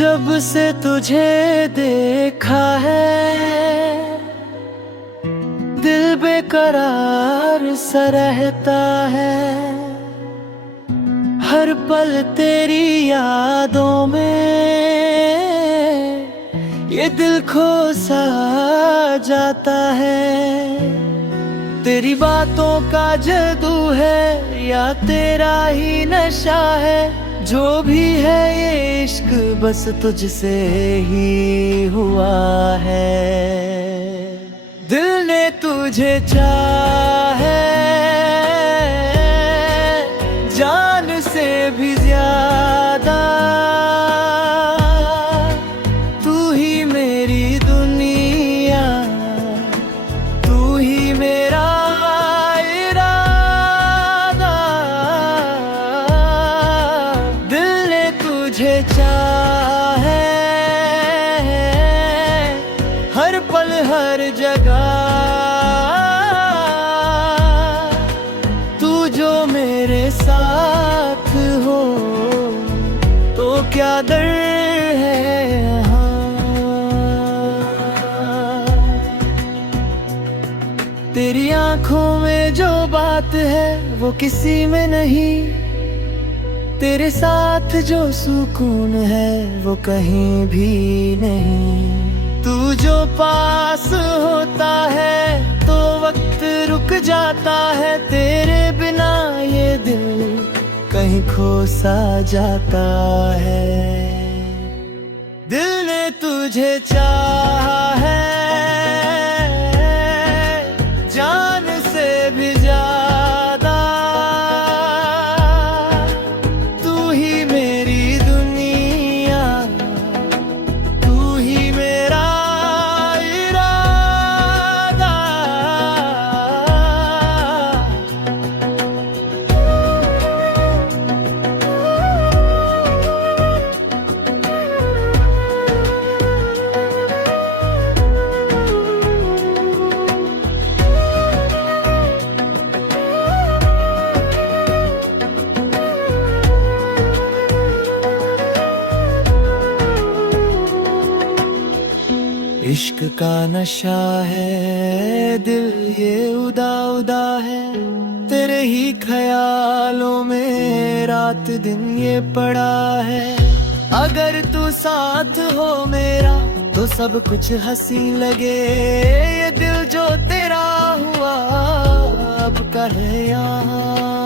जब से तुझे देखा है दिल बेकरार सा रहता है। हर पल तेरी यादों में ये दिल खो सा जाता है। तेरी बातों का जादू है या तेरा ही नशा है, जो भी है ये इश्क बस तुझसे ही हुआ है। दिल ने तुझे चाहा है जान से भी ज्यादा, तू ही मेरी दुनिया, तू ही मेरा इरादा। दिल ने तुझे चाहा है हर पल हर जगह, तू जो मेरे साथ हो तो क्या डर है यहाँ। तेरी आंखों में जो बात है वो किसी में नहीं, तेरे साथ जो सुकून है वो कहीं भी नहीं। तू जो पास होता है तो वक्त रुक जाता है, तेरे बिना ये दिल कहीं खो सा जाता है। दिल ने तुझे चाहा है जान से भी ज्यादा, तू ही मेरी दुनिया, तू ही मेरा इरादा। इश्क का नशा है दिल ये उदा उदा है, तेरे ही ख्यालों में रात दिन ये पड़ा है। अगर तू साथ हो मेरा तो सब कुछ हंसी लगे, ये दिल जो तेरा हुआ अब का है यहाँ।